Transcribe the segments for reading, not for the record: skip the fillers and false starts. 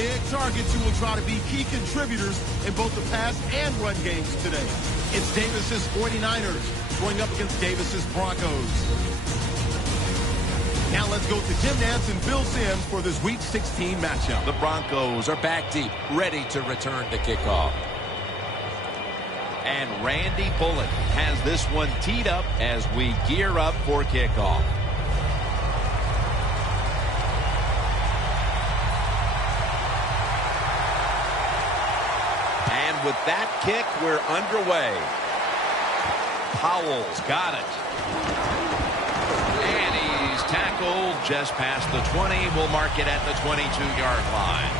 big targets who will try to be key contributors in both the pass and run games today. It's Davis's 49ers going up against Davis's Broncos. Now let's go to Jim Nantz and Phil Simms for this Week 16 matchup. The Broncos are back deep, ready to return the kickoff. And Randy Bullock has this one teed up as we gear up for kickoff. And with that kick, we're underway. Powell's got it. And he's tackled just past the 20. We'll mark it at the 22-yard line.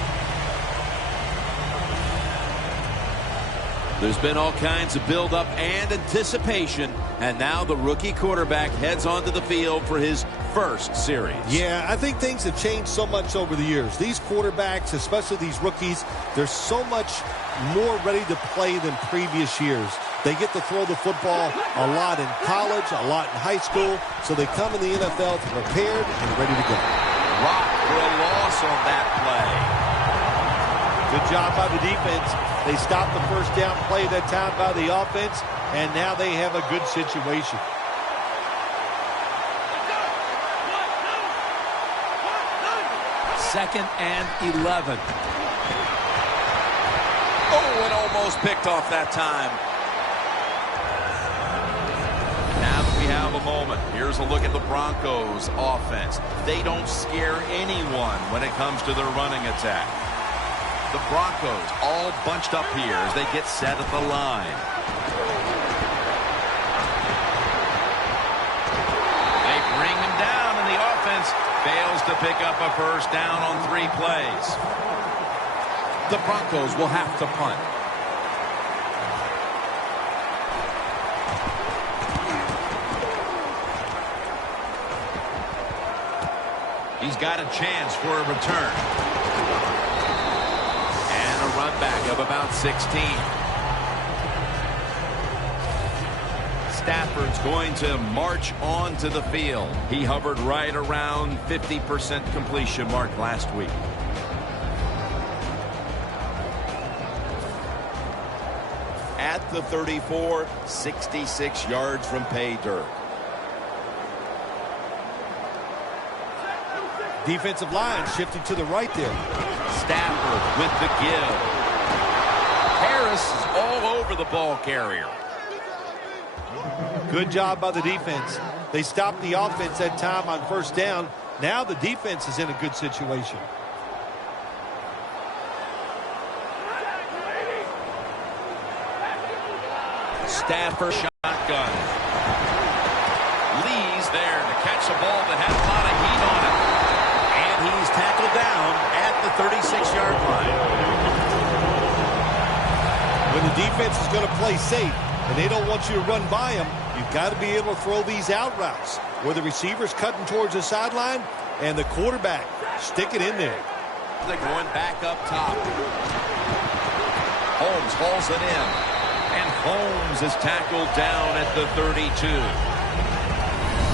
There's been all kinds of build-up and anticipation, and now the rookie quarterback heads onto the field for his first series. Yeah, I think things have changed so much over the years. These quarterbacks, especially these rookies, they're so much more ready to play than previous years. They get to throw the football a lot in college, a lot in high school, so they come in the NFL prepared and ready to go. Rock for a loss on that play. Good job by the defense. They stopped the first down play that time by the offense, and now they have a good situation. Second and 11. Oh, and almost picked off that time. Now that we have a moment, here's a look at the Broncos offense. They don't scare anyone when it comes to their running attack. The Broncos all bunched up here as they get set at the line. They bring him down, and the offense fails to pick up a first down on 3 plays. The Broncos will have to punt. He's got a chance for a return. Run back of about 16. Stafford's going to march onto the field. He hovered right around 50% completion mark last week. At the 34, 66 yards from pay dirt. Defensive line shifting to the right there. Stafford with the give. Harris is all over the ball carrier. Good job by the defense. They stopped the offense that time on first down. Now the defense is in a good situation. Stafford shotgun. Lee's there to catch a ball that had a lot of heat on it. And he's tackled down at the 36-yard line. When the defense is going to play safe and they don't want you to run by them, you've got to be able to throw these out routes where the receiver's cutting towards the sideline and the quarterback stick it in there. They're going back up top. Holmes hauls it in. And Holmes is tackled down at the 32.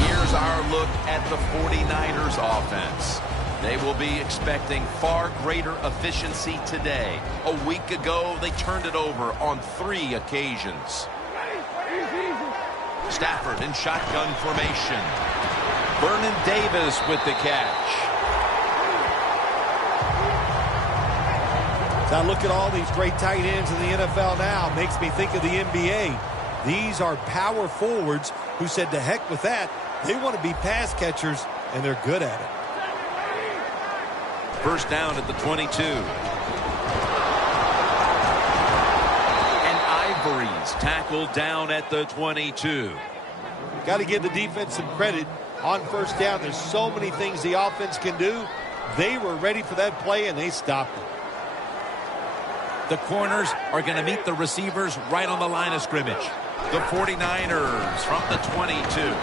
Here's our look at the 49ers offense. They will be expecting far greater efficiency today. A week ago, they turned it over on 3 occasions. Stafford in shotgun formation. Vernon Davis with the catch. As I look at all these great tight ends in the NFL now, it makes me think of the NBA. These are power forwards who said to heck with that. They want to be pass catchers, and they're good at it. First down at the 22. And Ivory's tackled down at the 22. Got to give the defense some credit on first down. There's so many things the offense can do. They were ready for that play, and they stopped it. The corners are going to meet the receivers right on the line of scrimmage. The 49ers from the 22.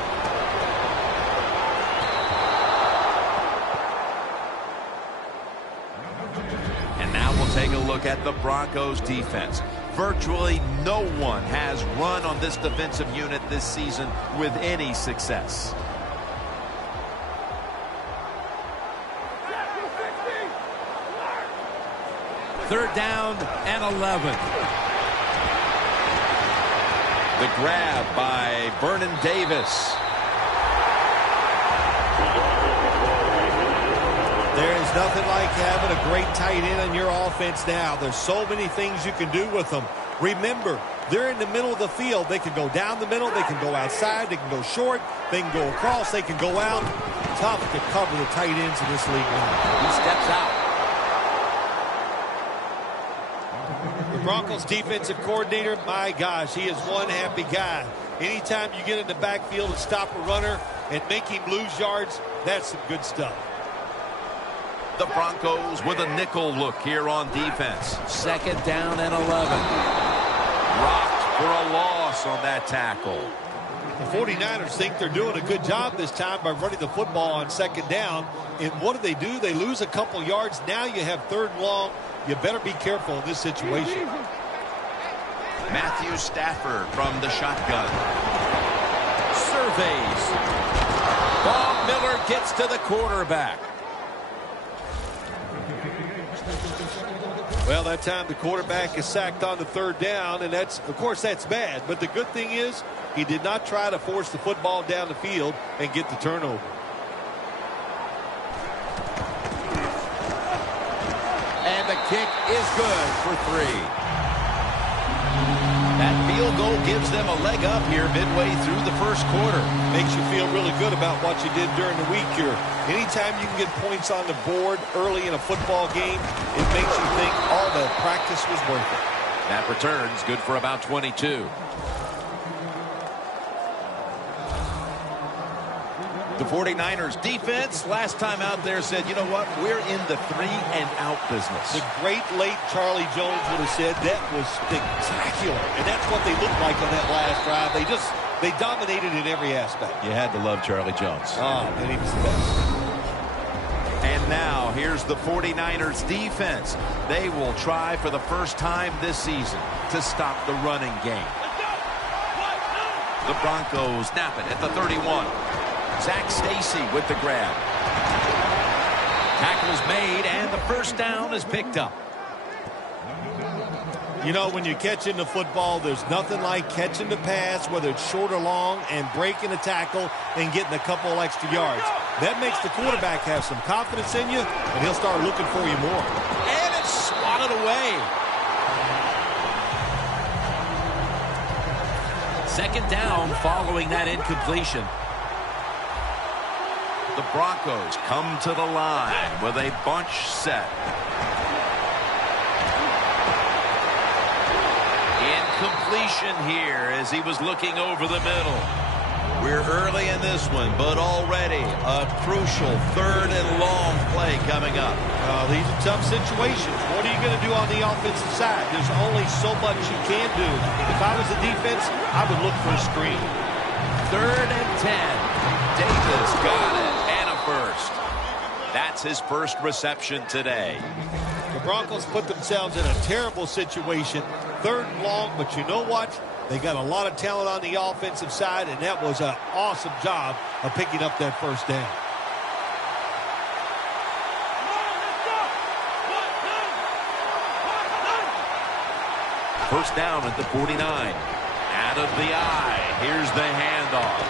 Take a look at the Broncos defense. Virtually no one has run on this defensive unit this season with any success. 3rd down and 11. The grab by Vernon Davis. There is nothing like having a great tight end on your offense now. There's so many things you can do with them. Remember, they're in the middle of the field. They can go down the middle. They can go outside. They can go short. They can go across. They can go out. Tough to cover the tight ends in this league now. He steps out. The Broncos defensive coordinator, my gosh, he is one happy guy. Anytime you get in the backfield and stop a runner and make him lose yards, that's some good stuff. The Broncos with a nickel look here on defense. 2nd down and 11. Rocked for a loss on that tackle. The 49ers think they're doing a good job this time by running the football on 2nd down. And what do? They lose a couple yards. Now you have 3rd and long. You better be careful in this situation. Matthew Stafford from the shotgun. Surveys. Bob Miller gets to the quarterback. Well, that time the quarterback is sacked on the 3rd down, and that's, of course, that's bad. But the good thing is he did not try to force the football down the field and get the turnover. And the kick is good for 3. That field goal gives them a leg up here midway through the 1st quarter. Makes you feel really good about what you did during the week here. Anytime you can get points on the board early in a football game, it makes you think all the practice was worth it. That return's good for about 22. The 49ers defense last time out there said, you know what, we're in the 3-and-out business. The great late Charlie Jones would have said that was spectacular. And that's what they looked like on that last drive. They dominated in every aspect. You had to love Charlie Jones. Oh, and he was the best. And now here's the 49ers defense. They will try for the first time this season to stop the running game. The Broncos snap it at the 31. Zach Stacy with the grab. Tackle's made, and the 1st down is picked up. You know, when you're catching the football, there's nothing like catching the pass, whether it's short or long, and breaking a tackle and getting a couple extra yards. That makes the quarterback have some confidence in you, and he'll start looking for you more. And it's swatted away. 2nd down following that incompletion. The Broncos come to the line with a bunch set. Incompletion here as he was looking over the middle. We're early in this one, but already a crucial 3rd and long play coming up. These are tough situations. What are you going to do on the offensive side? There's only so much you can do. If I was the defense, I would look for a screen. 3rd and 10. Davis got it. First. That's his first reception today. The Broncos put themselves in a terrible situation. 3rd and long, but you know what? They got a lot of talent on the offensive side, and that was an awesome job of picking up that 1st down. First down at the 49. Out of the eye. Here's the handoff.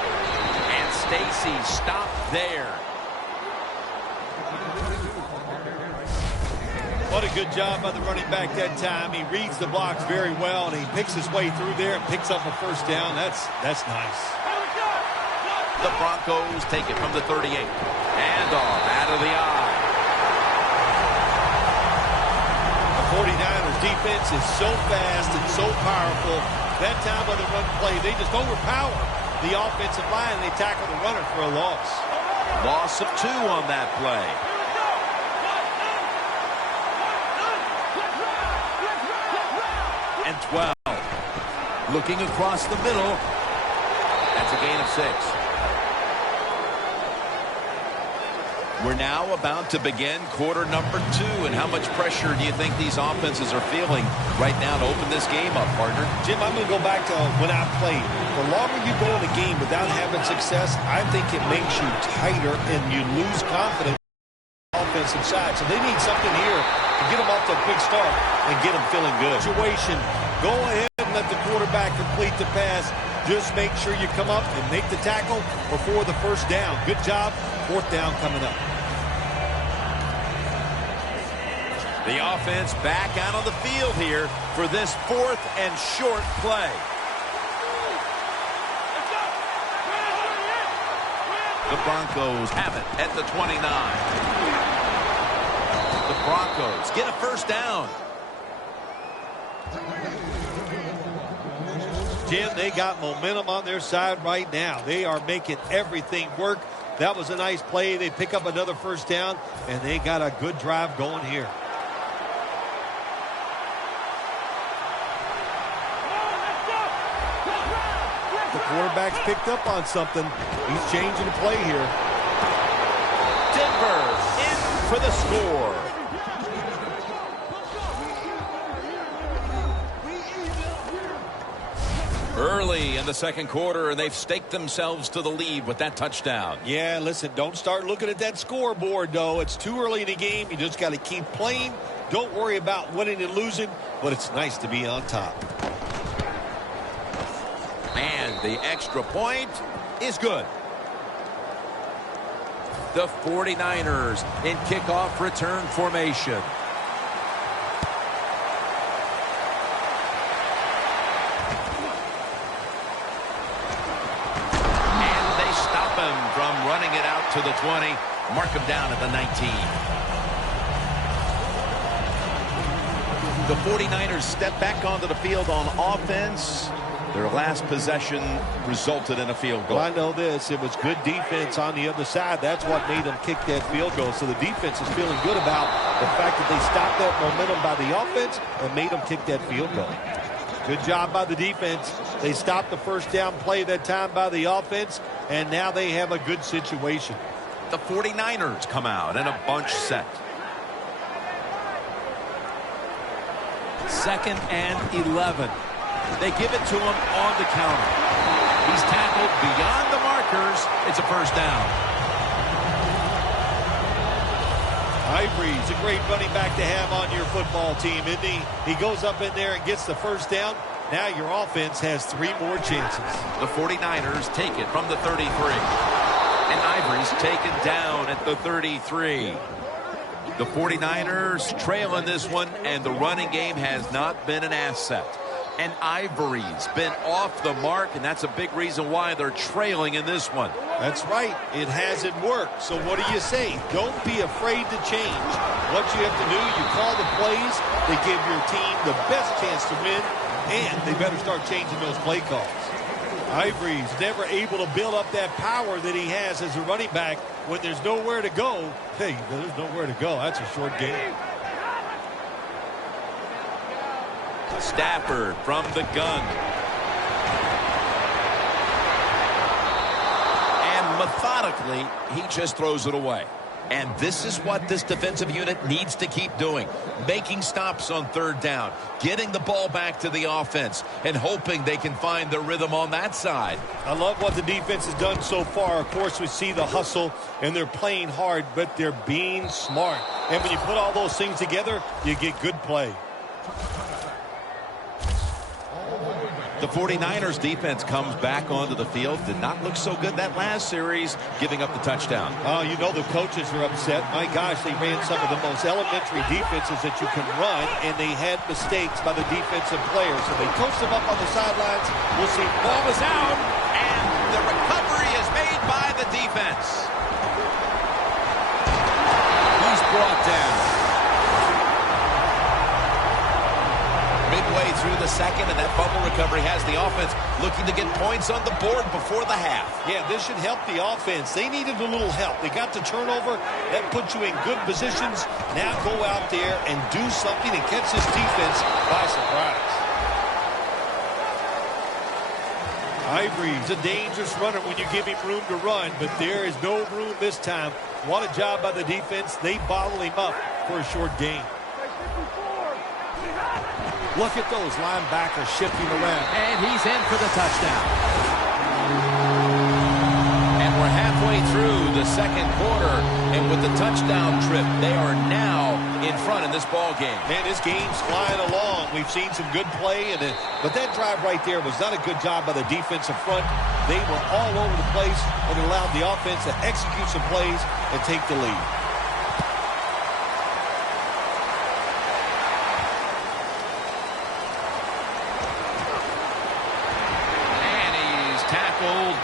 And Stacy stopped there. What a good job by the running back that time. He reads the blocks very well, and he picks his way through there and picks up a 1st down. That's nice. The Broncos take it from the 38. Handoff out of the eye. The 49ers defense is so fast and so powerful. That time on the run play, they just overpower the offensive line, and they tackle the runner for a loss. Loss of 2 on that play. And 12. Looking across the middle. That's a gain of 6. We're now about to begin quarter number 2. And how much pressure do you think these offenses are feeling right now to open this game up, partner? Jim, I'm going to go back to when I played. The longer you go in a game without having success, I think it makes you tighter and you lose confidence on the offensive side. So they need something here to and get them off to a quick start and get them feeling good. Situation, go ahead and let the quarterback complete the pass. Just make sure you come up and make the tackle before the first down. Good job. Fourth down coming up. The offense back out on the field here for this 4th and short play. The Broncos have it at the 29. The Broncos get a first down. Jim, they got momentum on their side right now. They are making everything work. That was a nice play. They pick up another first down, and they got a good drive going here. The quarterback's picked up on something. He's changing the play here. Denver in for the score. Early in the second quarter, and they've staked themselves to the lead with that touchdown. Yeah, listen, don't start looking at that scoreboard, though. It's too early in the game. You just got to keep playing. Don't worry about winning and losing, but it's nice to be on top. And the extra point is good. The 49ers in kickoff return formation. From running it out to the 20, mark him down at the 19. The 49ers step back onto the field on offense. Their last possession resulted in a field goal. Well, I know this. It was good defense on the other side. That's what made them kick that field goal. So the defense is feeling good about the fact that they stopped that momentum by the offense and made them kick that field goal. Good job by the defense. They stopped the first down play that time by the offense, and now they have a good situation. The 49ers come out in a bunch set. 2nd and 11. They give it to him on the counter. He's tackled beyond the markers. It's a first down. Ivory's a great running back to have on your football team, isn't he? He goes up in there and gets the first down. Now your offense has 3 more chances. The 49ers take it from the 33. And Ivory's taken down at the 33. The 49ers trail in this one, and the running game has not been an asset. And Ivory's been off the mark, and that's a big reason why they're trailing in this one. That's right. It hasn't worked. So what do you say? Don't be afraid to change. What you have to do, you call the plays that give your team the best chance to win, and they better start changing those play calls. Ivory's never able to build up that power that he has as a running back when there's nowhere to go. Hey, there's nowhere to go. That's a short game. Stafford from the gun. And methodically, he just throws it away. And this is what this defensive unit needs to keep doing. Making stops on 3rd down. Getting the ball back to the offense. And hoping they can find their rhythm on that side. I love what the defense has done so far. Of course, we see the hustle, and they're playing hard, but they're being smart. And when you put all those things together, you get good play. The 49ers defense comes back onto the field. Did not look so good that last series, giving up the touchdown. Oh, you know the coaches are upset. My gosh, they ran some of the most elementary defenses that you can run, and they had mistakes by the defensive players. So they coached them up on the sidelines. We'll see. Ball was out, and the recovery is made by the defense. He's brought down. Midway through the second, and that fumble recovery has the offense looking to get points on the board before the half. Yeah, this should help the offense. They needed a little help. They got the turnover. That puts you in good positions. Now go out there and do something and catch this defense by surprise. Ivory's a dangerous runner when you give him room to run, but there is no room this time. What a job by the defense. They bottle him up for a short gain. Look at those linebackers shifting around. And he's in for the touchdown. And we're halfway through the second quarter. And with the touchdown trip, they are now in front in this ball game. Man, this game's flying along. We've seen some good play, but that drive right there was not a good job by the defensive front. They were all over the place, and it allowed the offense to execute some plays and take the lead.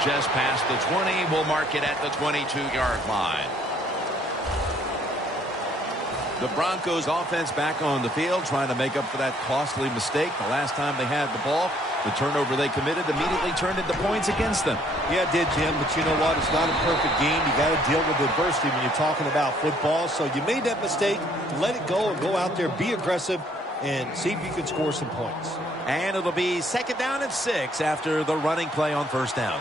Just past the 20. We'll mark it at the 22-yard line. The Broncos offense back on the field trying to make up for that costly mistake. The last time they had the ball, the turnover they committed immediately turned into points against them. Yeah, it did, Jim, but you know what? It's not a perfect game. You got to deal with adversity when you're talking about football. So you made that mistake, let it go, and go out there, be aggressive, and see if you can score some points. And it'll be 2nd down and 6 after the running play on 1st down.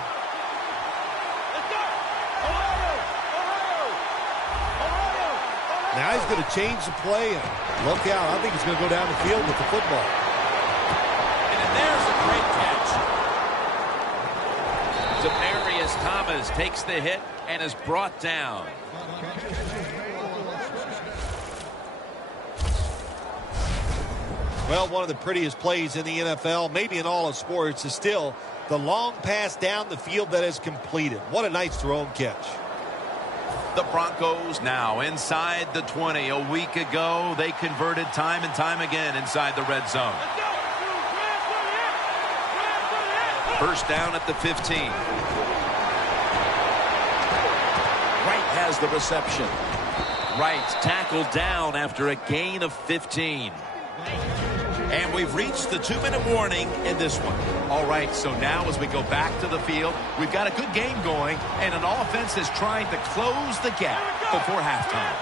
Now he's going to change the play, and look out. I think he's going to go down the field with the football. And there's a great catch. Demaryius Thomas takes the hit and is brought down. Well, one of the prettiest plays in the NFL, maybe in all of sports, is still the long pass down the field that is completed. What a nice throw and catch. The Broncos now inside the 20. A week ago, they converted time and time again inside the red zone. 1st down at the 15. Wright has the reception. Wright tackled down after a gain of 15. And we've reached the 2-minute warning in this one. All right, so now as we go back to the field, we've got a good game going, and an offense is trying to close the gap before halftime.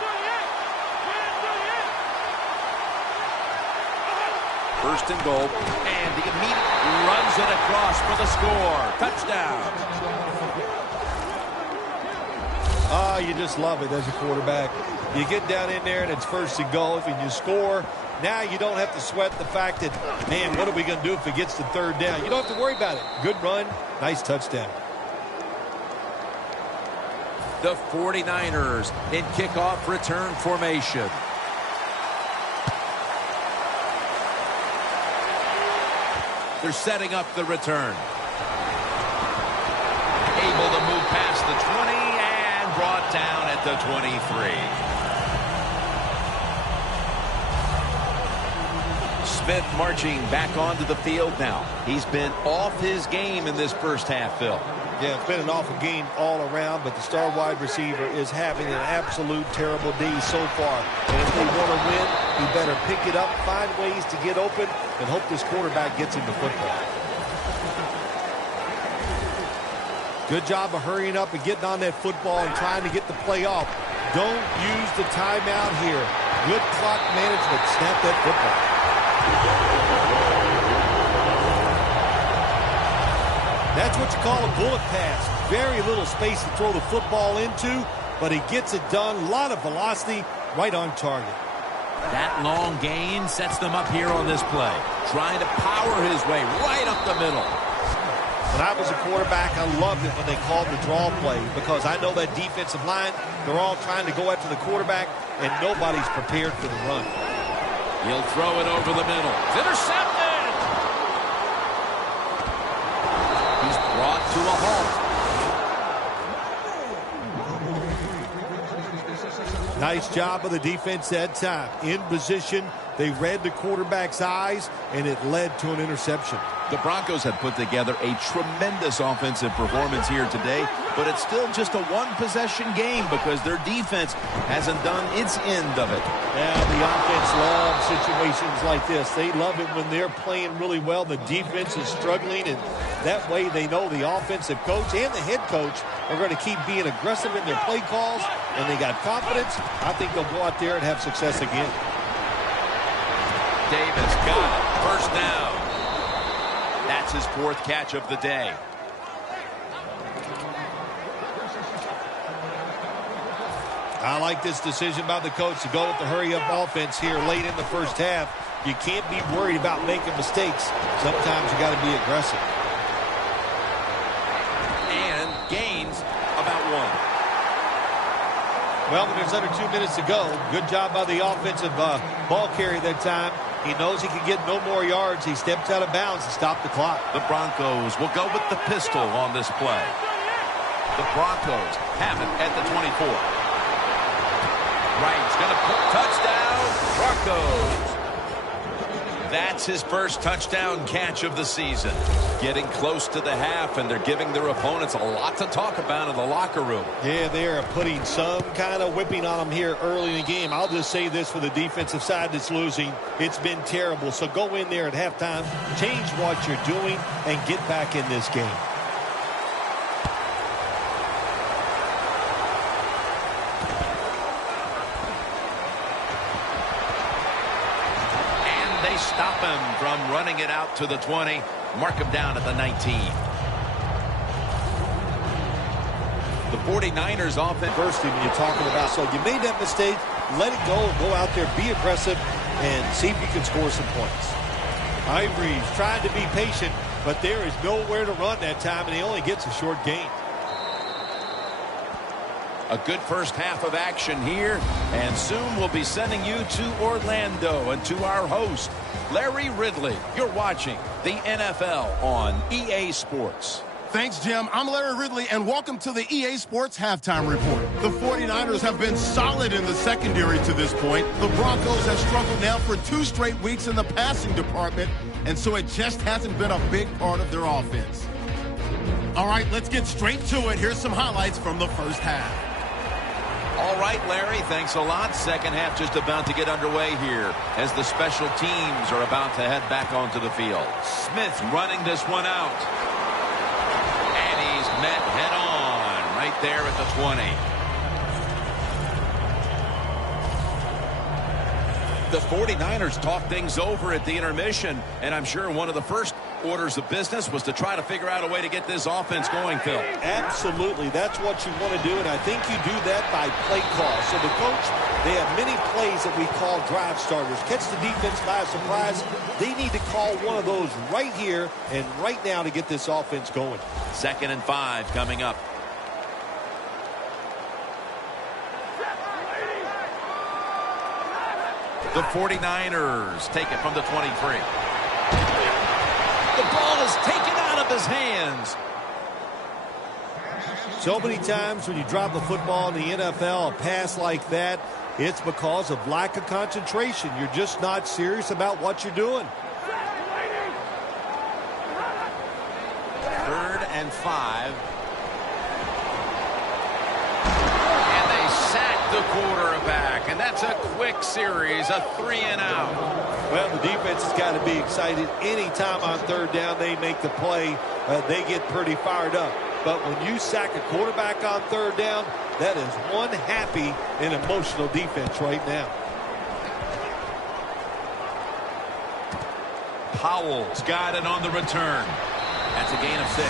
1st and goal, and the immediate runs it across for the score. Touchdown. Ah, you just love it as a quarterback. You get down in there, and it's 1st and goal, and you score. Now you don't have to sweat the fact that, man, what are we going to do if it gets to 3rd down? You don't have to worry about it. Good run, nice touchdown. The 49ers in kickoff return formation. They're setting up the return. Able to move past the 20 and brought down at the 23. Smith marching back onto the field now. He's been off his game in this 1st half, Phil. Yeah, it's been an awful game all around, but the star wide receiver is having an absolute terrible day so far. And if they want to win, you better pick it up, find ways to get open, and hope this quarterback gets him the football. Good job of hurrying up and getting on that football and trying to get the play off. Don't use the timeout here. Good clock management. Snap that football. That's what you call a bullet pass. Very little space to throw the football into, but he gets it done. A lot of velocity, right on target. That long gain sets them up here on this play. Trying to power his way right up the middle. When I was a quarterback, I loved it when they called the draw play because I know that defensive line, they're all trying to go after the quarterback, and nobody's prepared for the run. He'll throw it over the middle. It's intercepted! He's brought to a halt. Nice job of the defense that time. In position, they read the quarterback's eyes, and it led to an interception. The Broncos have put together a tremendous offensive performance here today, but it's still just a one-possession game because their defense hasn't done its end of it. Yeah, the offense loves situations like this. They love it when they're playing really well. The defense is struggling, and that way they know the offensive coach and the head coach are going to keep being aggressive in their play calls, and they got confidence. I think they'll go out there and have success again. Davis got it. 1st down. That's his 4th catch of the day. I like this decision by the coach to go with the hurry-up offense here late in the 1st half. You can't be worried about making mistakes. Sometimes you got to be aggressive. And gains about 1. Well, when there's under 2 minutes to go, good job by the offensive ball carrier that time. He knows he can get no more yards. He steps out of bounds to stop the clock. The Broncos will go with the pistol on this play. The Broncos have it at the 24. Wright's going to put touchdown, Broncos. That's his first touchdown catch of the season. Getting close to the half, and they're giving their opponents a lot to talk about in the locker room. Yeah, they are putting some kind of whipping on them here early in the game. I'll just say this for the defensive side that's losing. It's been terrible. So go in there at halftime, change what you're doing, and get back in this game. Stop him from running it out to the 20. Mark him down at the 19. The 49ers offense. Adversity when you're talking about. So you made that mistake. Let it go. Go out there. Be aggressive. And see if you can score some points. Ivory's trying to be patient. But there is nowhere to run that time. And he only gets a short gain. A good first half of action here, and soon we'll be sending you to Orlando and to our host, Larry Ridley. You're watching the NFL on EA Sports. Thanks, Jim. I'm Larry Ridley, and welcome to the EA Sports Halftime Report. The 49ers have been solid in the secondary to this point. The Broncos have struggled now for 2 straight weeks in the passing department, and so it just hasn't been a big part of their offense. All right, let's get straight to it. Here's some highlights from the first half. All right, Larry, thanks a lot. Second half just about to get underway here as the special teams are about to head back onto the field. Smith running this one out. And he's met head on right there at the 20. The 49ers talked things over at the intermission, and I'm sure one of the first orders of business was to try to figure out a way to get this offense going, Phil. Absolutely. That's what you want to do, and I think you do that by play call. So the coach, they have many plays that we call drive starters. Catch the defense by surprise. They need to call one of those right here and right now to get this offense going. 2nd and 5 coming up. The 49ers take it from the 23. The ball is taken out of his hands. So many times when you drop a football in the NFL, a pass like that, it's because of lack of concentration. You're just not serious about what you're doing. 3rd and 5. And they sack the quarterback. And that's a quick series, a 3 and out. Well, the defense has got to be excited. Anytime on 3rd down they make the play, they get pretty fired up. But when you sack a quarterback on 3rd down, that is one happy and emotional defense right now. Powell's got it on the return. That's a gain of 6.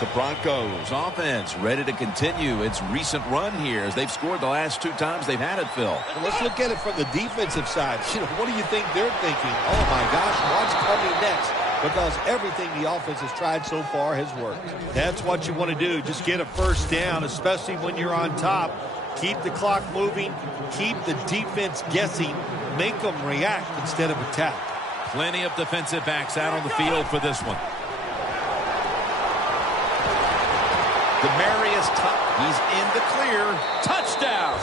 The Broncos offense ready to continue its recent run here as they've scored the last 2 times they've had it, Phil. Well, let's look at it from the defensive side. What do you think they're thinking? Oh, my gosh, what's coming next? Because everything the offense has tried so far has worked. That's what you want to do. Just get a first down, especially when you're on top. Keep the clock moving. Keep the defense guessing. Make them react instead of attack. Plenty of defensive backs out on the field for this one. Demarius Thomas, he's in the clear. Touchdown.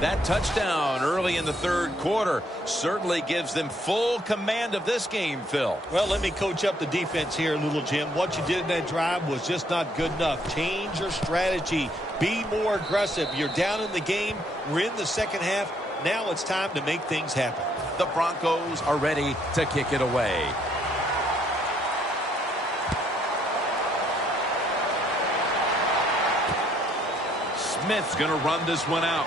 That touchdown early in the 3rd quarter certainly gives them full command of this game, Phil. Well, let me coach up the defense here, little Jim. What you did in that drive was just not good enough. Change your strategy. Be more aggressive. You're down in the game. We're in the second half. Now it's time to make things happen. The Broncos are ready to kick it away. Smith's going to run this one out.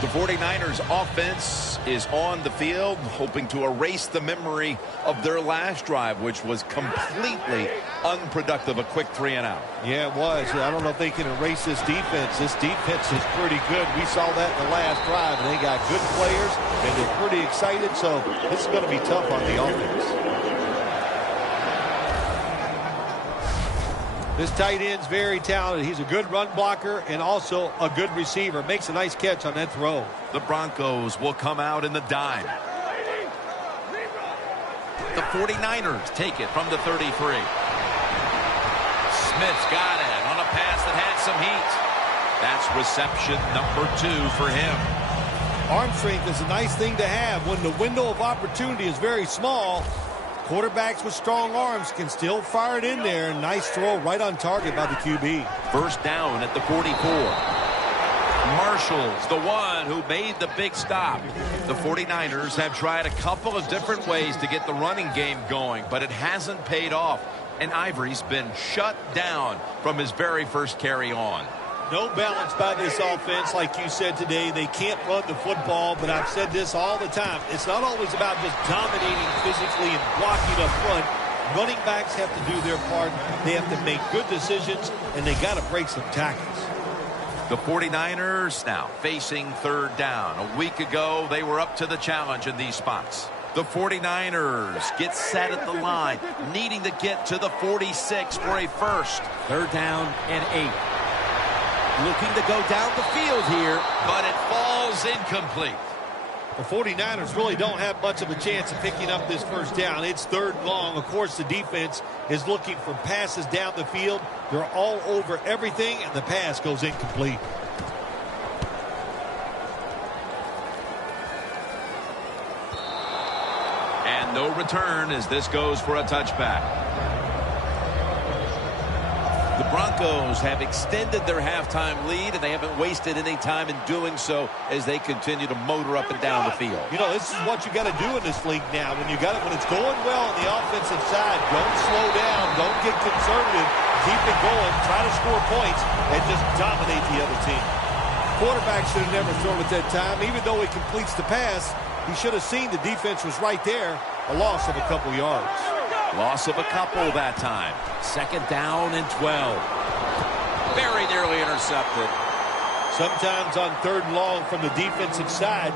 The 49ers offense is on the field, hoping to erase the memory of their last drive, which was completely unproductive, a quick 3-and-out. Yeah, it was. I don't know if they can erase this defense. This defense is pretty good. We saw that in the last drive, and they got good players, and they're pretty excited, so this is going to be tough on the offense. This tight end's very talented. He's a good run blocker and also a good receiver. Makes a nice catch on that throw. The Broncos will come out in the dime. The 49ers take it from the 33. Smith's got it on a pass that had some heat. That's reception number 2 for him. Arm strength is a nice thing to have when the window of opportunity is very small. Quarterbacks with strong arms can still fire it in there. Nice throw right on target by the QB. First down at the 44. Marshall's the one who made the big stop. The 49ers have tried a couple of different ways to get the running game going, but it hasn't paid off. And Ivory's been shut down from his very first carry on. No balance by this offense, like you said today. They can't run the football, but I've said this all the time. It's not always about just dominating physically and blocking up front. Running backs have to do their part. They have to make good decisions, and they got to break some tackles. The 49ers now facing third down. A week ago, they were up to the challenge in these spots. The 49ers get set at the line, needing to get to the 46 for a first. Third down and 8. Looking to go down the field here, but it falls incomplete. The 49ers really don't have much of a chance of picking up this first down. It's third and long. Of course, the defense is looking for passes down the field. They're all over everything, and the pass goes incomplete. And no return as this goes for a touchback. The Broncos have extended their halftime lead, and they haven't wasted any time in doing so as they continue to motor up and down the field. You know, this is what you got to do in this league now. When it's going well on the offensive side, don't slow down, don't get conservative, keep it going, try to score points, and just dominate the other team. Quarterback should have never thrown at that time. Even though he completes the pass, he should have seen the defense was right there. A loss of a couple yards. Loss of a couple that time. Second down and 12. Very nearly intercepted. Sometimes on third and long from the defensive side,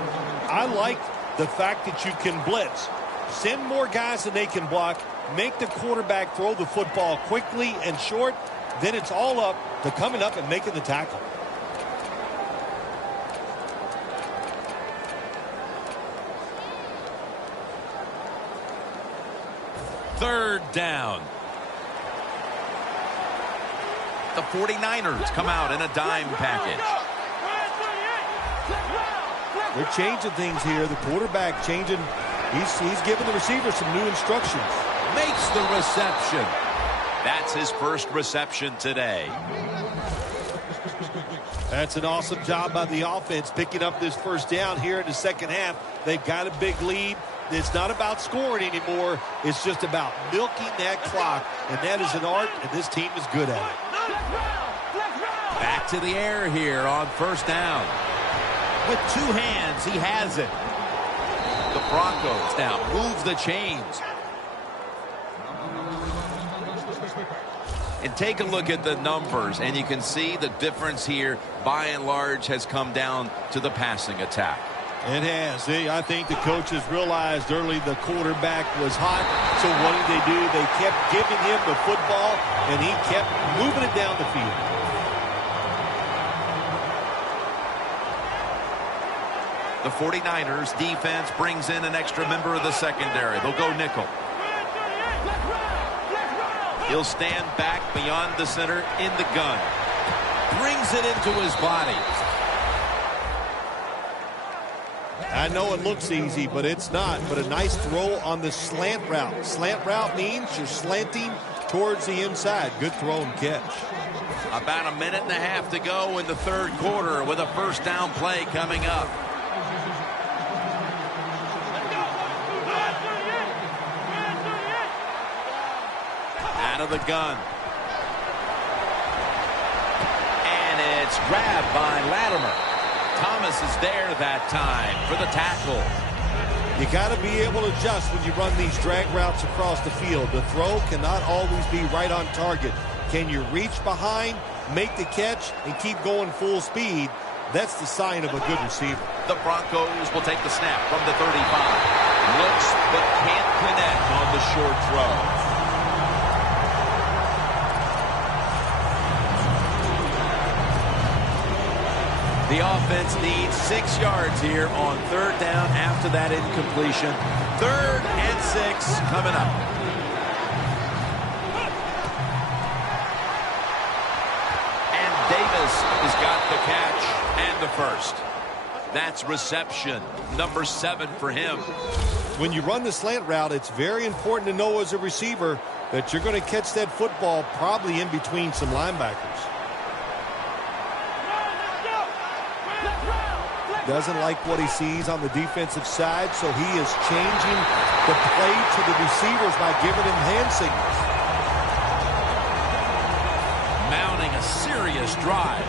I like the fact that you can blitz. Send more guys than they can block. Make the quarterback throw the football quickly and short. Then it's all up to coming up and making the tackle. Third down. The 49ers come out in a dime package. They're changing things here. The quarterback changing. He's giving the receiver some new instructions. Makes the reception. That's his first reception today. That's an awesome job by the offense picking up this first down here in the second half. They've got a big lead. It's not about scoring anymore. It's just about milking that clock, and that is an art, and this team is good at it. Back to the air here on first down. With two hands, he has it. The Broncos now move the chains. And take a look at the numbers, and you can see the difference here, by and large, has come down to the passing attack. It has. I think the coaches realized early the quarterback was hot. So what did they do? They kept giving him the football, and he kept moving it down the field. The 49ers defense brings in an extra member of the secondary. They'll go nickel. He'll stand back beyond the center in the gun. Brings it into his body. I know it looks easy, but it's not. But a nice throw on the slant route. Slant route means you're slanting towards the inside. Good throw and catch. About a minute and a half to go in the third quarter with a first down play coming up. Out of the gun. And it's grabbed by Latimer. Thomas is there that time for the tackle. You got to be able to adjust when you run these drag routes across the field. The throw cannot always be right on target. Can you reach behind, make the catch, and keep going full speed? That's the sign of a good receiver. The Broncos will take the snap from the 35. Looks but can't connect on the short throw. The offense needs 6 yards here on third down after that incompletion. 3rd and 6 coming up. And Davis has got the catch and the first. That's reception number 7 for him. When you run the slant route, it's very important to know as a receiver that you're going to catch that football probably in between some linebackers. Doesn't like what he sees on the defensive side, so he is changing the play to the receivers by giving him hand signals. Mounting a serious drive.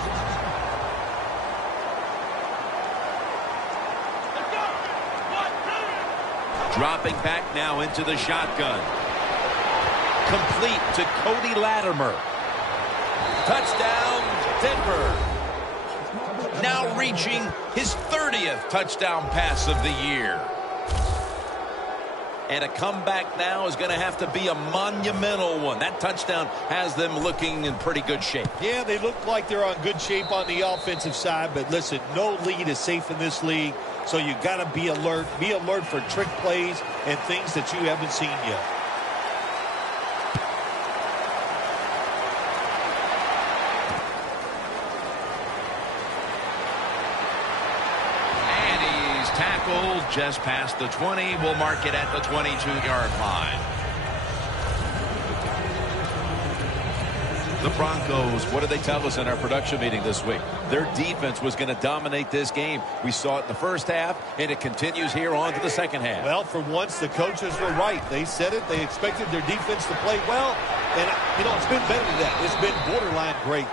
Dropping back now into the shotgun. Complete to Cody Latimer. Touchdown, Denver. Now reaching his 30th touchdown pass of the year. And a comeback now is going to have to be a monumental one. That touchdown has them looking in pretty good shape. Yeah, they look like they're on good shape on the offensive side, but listen, no lead is safe in this league, so you got to be alert. Be alert for trick plays and things that you haven't seen yet. Just past the 20. We'll mark it at the 22-yard line. The Broncos, what did they tell us in our production meeting this week? Their defense was going to dominate this game. We saw it in the first half, and it continues here on to the second half. Well, for once, the coaches were right. They said it. They expected their defense to play well, and, you know, it's been better than that. It's been borderline great.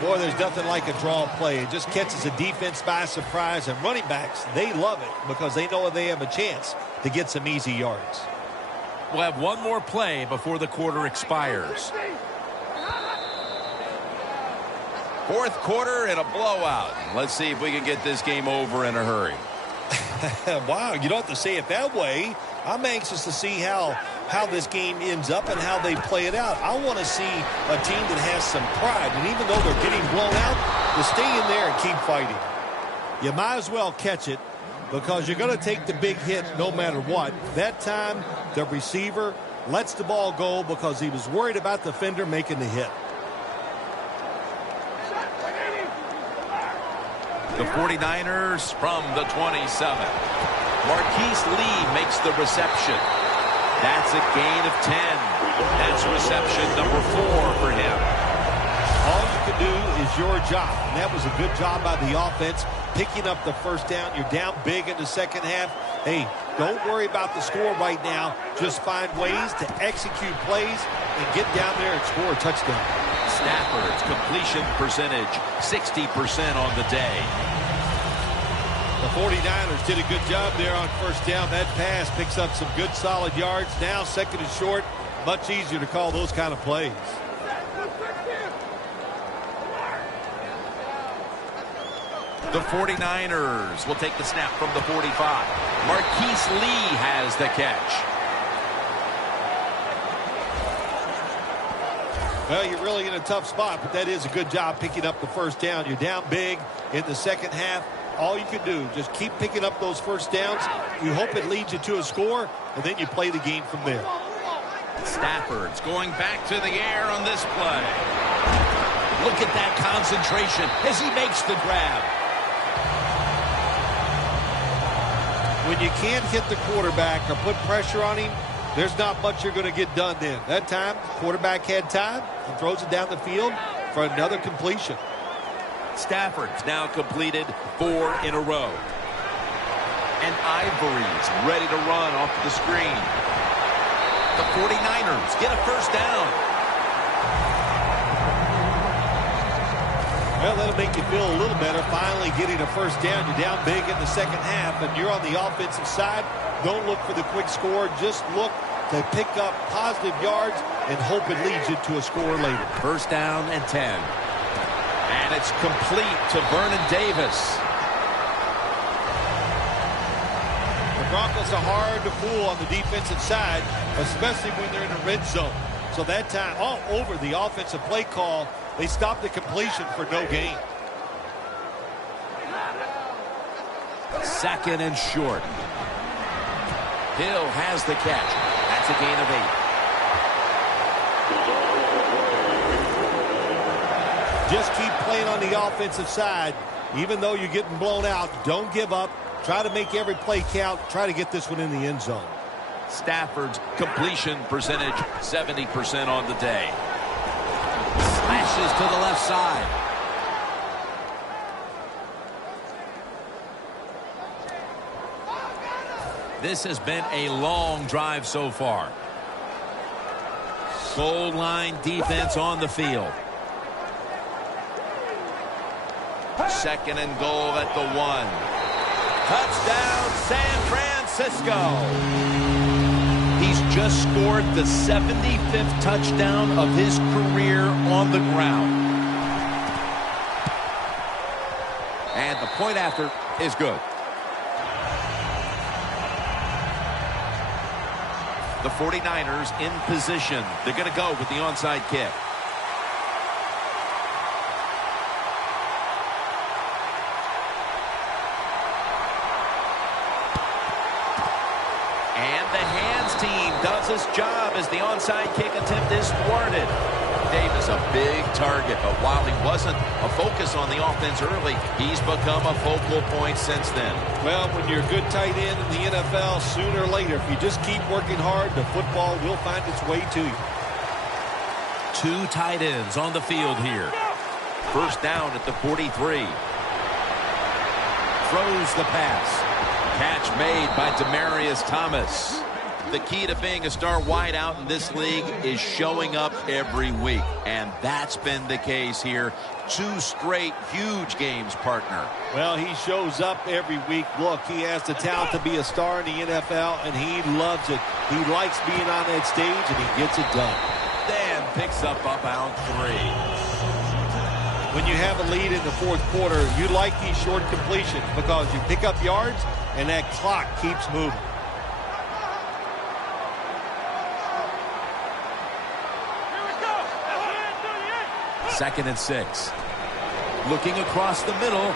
Boy, there's nothing like a draw play. It just catches the defense by surprise, and running backs, they love it because they know they have a chance to get some easy yards. We'll have one more play before the quarter expires. 4th quarter and a blowout. Let's see if we can get this game over in a hurry. Wow, you don't have to say it that way. I'm anxious to see how this game ends up and how they play it out. I want to see a team that has some pride, and even though they're getting blown out, to stay in there and keep fighting. You might as well catch it because you're going to take the big hit no matter what. That time, the receiver lets the ball go because he was worried about the defender making the hit. The 49ers from the 27. Marquise Lee makes the reception. That's a gain of 10. That's reception number 4 for him. All you can do is your job, and that was a good job by the offense, picking up the first down. You're down big in the second half. Hey, don't worry about the score right now. Just find ways to execute plays and get down there and score a touchdown. Stafford's completion percentage, 60% on the day. The 49ers did a good job there on first down. That pass picks up some good solid yards. Now 2nd and short, much easier to call those kind of plays. The 49ers will take the snap from the 45. Marquise Lee has the catch. Well, you're really in a tough spot, but that is a good job picking up the first down. You're down big in the second half. All you can do, just keep picking up those first downs. You hope it leads you to a score, and then you play the game from there. Stafford's going back to the air on this play. Look at that concentration as he makes the grab. When you can't hit the quarterback or put pressure on him, there's not much you're going to get done then. That time, the quarterback had time and throws it down the field for another completion. Stafford's now completed 4 in a row. And Ivory's ready to run off the screen. The 49ers get a first down. Well, that'll make you feel a little better. Finally getting a first down. You're down big in the second half, and you're on the offensive side. Don't look for the quick score. Just look to pick up positive yards and hope it leads you to a score later. First down and 10. And it's complete to Vernon Davis. The Broncos are hard to fool on the defensive side, especially when they're in the red zone. So that time, all over the offensive play call, they stopped the completion for no gain. Second and short. Hill has the catch. That's a gain of 8. Just keep playing on the offensive side. Even though you're getting blown out, don't give up. Try to make every play count. Try to get this one in the end zone. Stafford's completion percentage, 70% on the day. Slashes to the left side. This has been a long drive so far. Goal line defense on the field. Second and goal at the 1. Touchdown, San Francisco. He's just scored the 75th touchdown of his career on the ground. And the point after is good. The 49ers in position. They're going to go with the onside kick. And the hands team does its job as the onside kick attempt is thwarted. Davis a big target, but while he wasn't a focus on the offense early, he's become a focal point since then. Well, when you're a good tight end in the NFL, sooner or later, if you just keep working hard, the football will find its way to you. 2 tight ends on the field here. First down at the 43. Throws the pass. Catch made by Demaryius Thomas. The key to being a star wideout in this league is showing up every week. And that's been the case here. 2 straight huge games, partner. Well, he shows up every week. Look, he has the talent to be a star in the NFL, and he loves it. He likes being on that stage, and he gets it done. Then picks up about 3. When you have a lead in the fourth quarter, you like these short completions because you pick up yards, and that clock keeps moving. Second and 6. Looking across the middle.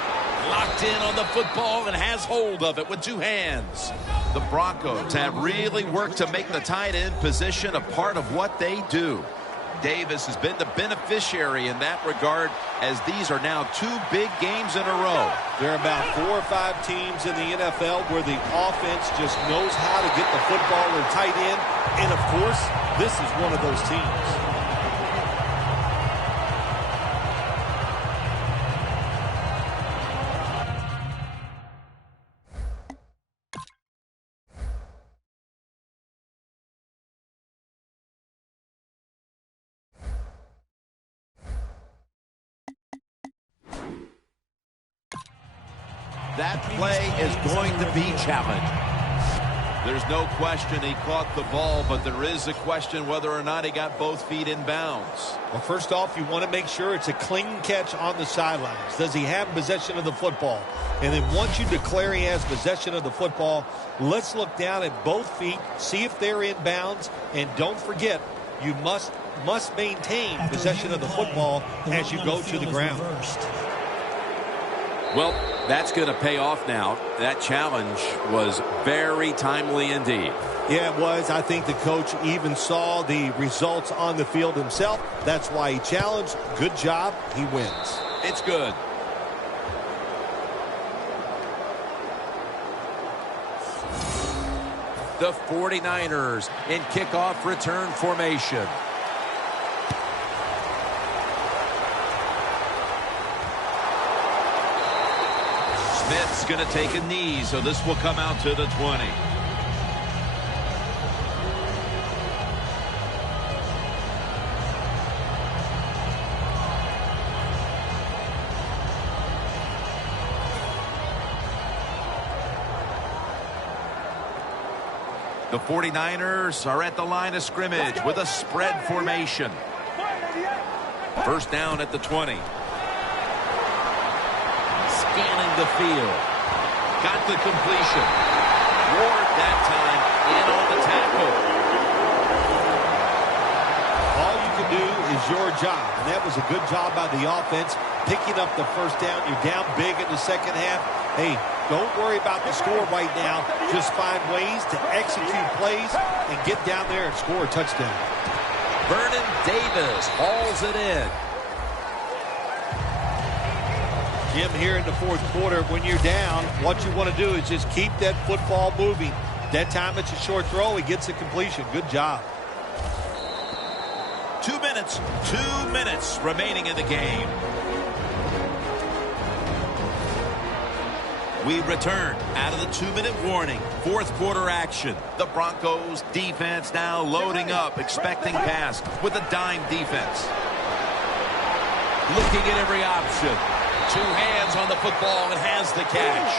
Locked in on the football and has hold of it with 2 hands. The Broncos have really worked to make the tight end position a part of what they do. Davis has been the beneficiary in that regard, as these are now 2 big games in a row. There are about 4 or 5 teams in the NFL where the offense just knows how to get the football to tight end. And, of course, this is one of those teams. That play is going to be challenged. There's no question he caught the ball, but there is a question whether or not he got both feet in bounds. Well, first off, you want to make sure it's a clean catch on the sidelines. Does he have possession of the football? And then once you declare he has possession of the football, let's look down at both feet, see if they're in bounds, and don't forget, you must maintain possession of the football as you go to the ground. Well, that's going to pay off now. That challenge was very timely indeed. Yeah, it was. I think the coach even saw the results on the field himself. That's why he challenged. Good job. He wins. It's good. The 49ers in kickoff return formation. Smith's going to take a knee, so this will come out to the 20. The 49ers are at the line of scrimmage with a spread formation. First down at the 20. Scanning the field. Got the completion. Ward that time in on the tackle. All you can do is your job, and that was a good job by the offense, picking up the first down. You're down big in the second half. Hey, don't worry about the score right now. Just find ways to execute plays and get down there and score a touchdown. Vernon Davis hauls it in. Jim, here in the fourth quarter, when you're down, what you want to do is just keep that football moving. That time it's a short throw. He gets a completion. Good job. 2 minutes remaining in the game. We return out of the 2-minute warning. Fourth quarter action. The Broncos defense now loading up, expecting pass with a dime defense. Looking at every option. 2 hands on the football and has the catch.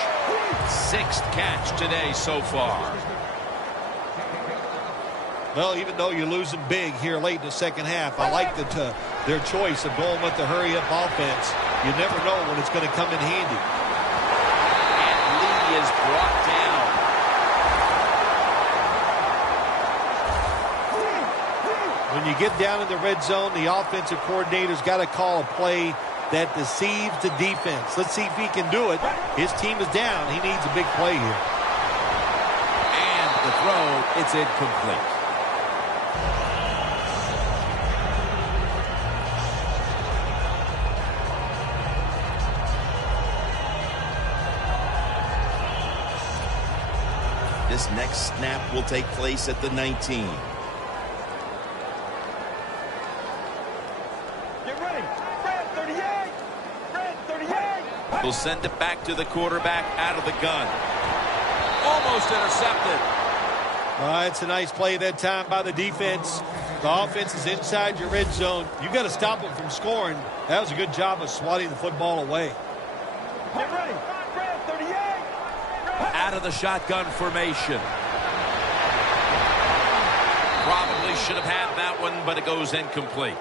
6th catch today so far. Well, even though you're losing big here late in the second half, I like their choice of going with the hurry-up offense. You never know when it's going to come in handy. Is brought down. When you get down in the red zone, the offensive coordinator's got to call a play that deceives the defense. Let's see if he can do it. His team is down. He needs a big play here. And the throw, it's incomplete. This next snap will take place at the 19. Get ready. Red 38. Red 38. We'll send it back to the quarterback out of the gun. Almost intercepted. It's a nice play that time by the defense. The offense is inside your red zone. You've got to stop them from scoring. That was a good job of swatting the football away. Get ready. Red 38. Out of the shotgun formation. Probably should have had that one, but it goes incomplete.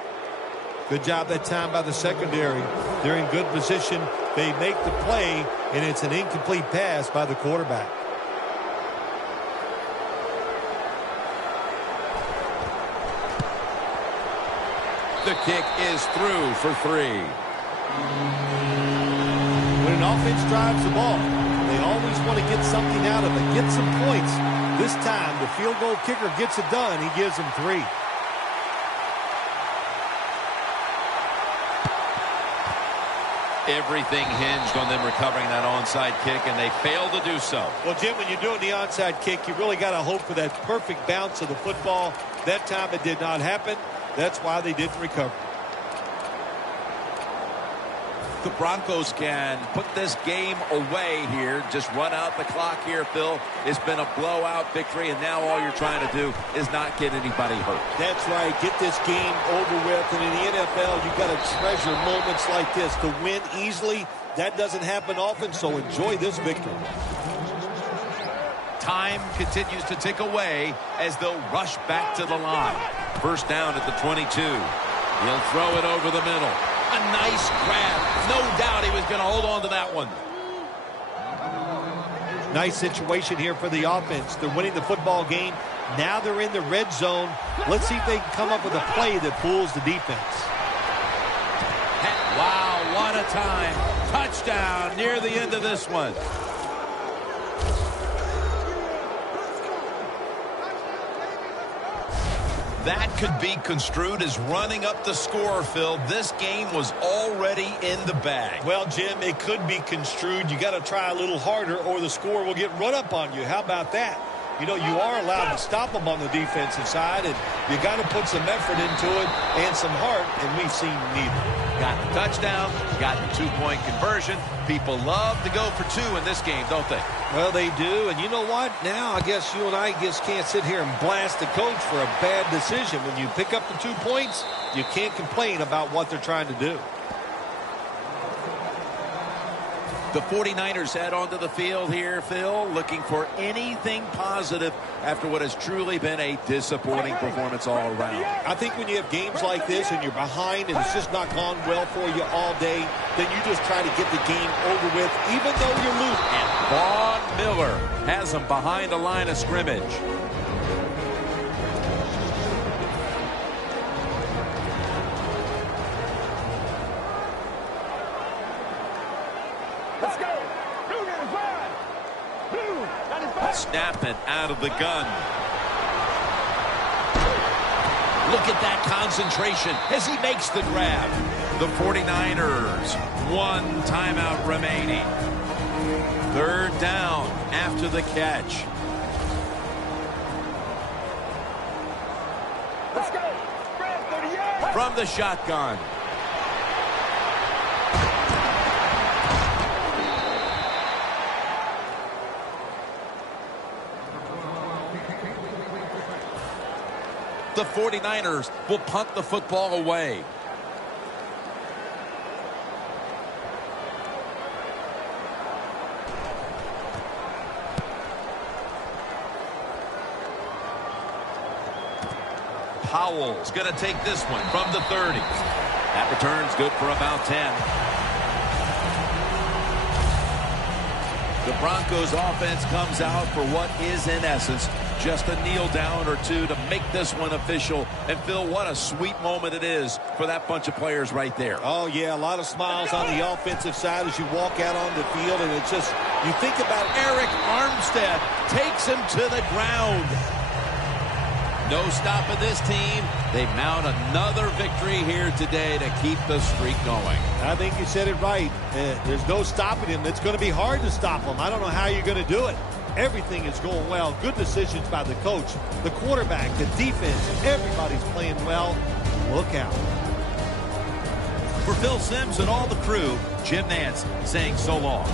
Good job that time by the secondary. They're in good position. They make the play, and it's an incomplete pass by the quarterback. The kick is through for 3. When an offense drives the ball, they always want to get something out of it, get some points. This time, the field goal kicker gets it done. He gives them 3. Everything hinged on them recovering that onside kick, and they failed to do so. Well, Jim, when you're doing the onside kick, you really got to hope for that perfect bounce of the football. That time it did not happen. That's why they didn't recover. The Broncos can put this game away here. Just run out the clock here, Phil. It's been a blowout victory, and now all you're trying to do is not get anybody hurt. That's right. Get this game over with. And in the NFL, you've got to treasure moments like this. To win easily, that doesn't happen often, so enjoy this victory. Time continues to tick away as they'll rush back to the line. First down at the 22. He'll throw it over the middle. A nice grab. No doubt he was going to hold on to that one. Nice situation here for the offense. They're winning the football game. Now they're in the red zone. Let's see if they can come up with a play that fools the defense. Wow, what a time. Touchdown near the end of this one. That could be construed as running up the score, Phil. This game was already in the bag. Well, Jim, it could be construed. You got to try a little harder or the score will get run up on you. How about that? You know, you are allowed to stop them on the defensive side, and you got to put some effort into it and some heart, and we've seen neither. Got the touchdown, got the two-point conversion. People love to go for 2 in this game, don't they? Well, they do, and you know what? Now I guess you and I just can't sit here and blast the coach for a bad decision. When you pick up the 2 points, you can't complain about what they're trying to do. The 49ers head onto the field here, Phil, looking for anything positive after what has truly been a disappointing performance all around. I think when you have games like this and you're behind and it's just not gone well for you all day, then you just try to get the game over with, even though you're losing. And Von Miller has them behind the line of scrimmage. Let's go. Blue 95. Blue 95. Snapping out of the gun. Look at that concentration as he makes the grab. The 49ers, one timeout remaining. Third down after the catch. Let's go. Red 38. From the shotgun. The 49ers will punt the football away. Powell's going to take this one from the 30. That return's good for about 10. The Broncos offense comes out for what is, in essence, just a kneel down or two to make this one official. And, Phil, what a sweet moment it is for that bunch of players right there. Oh, yeah, a lot of smiles on the offensive side as you walk out on the field. And it's just, you think about Eric Armstead takes him to the ground. No stopping this team. They mount another victory here today to keep the streak going. I think you said it right. There's no stopping him. It's going to be hard to stop him. I don't know how you're going to do it. Everything is going well. Good decisions by the coach, the quarterback, the defense. Everybody's playing well. Look out. For Phil Simms and all the crew, Jim Nantz saying so long.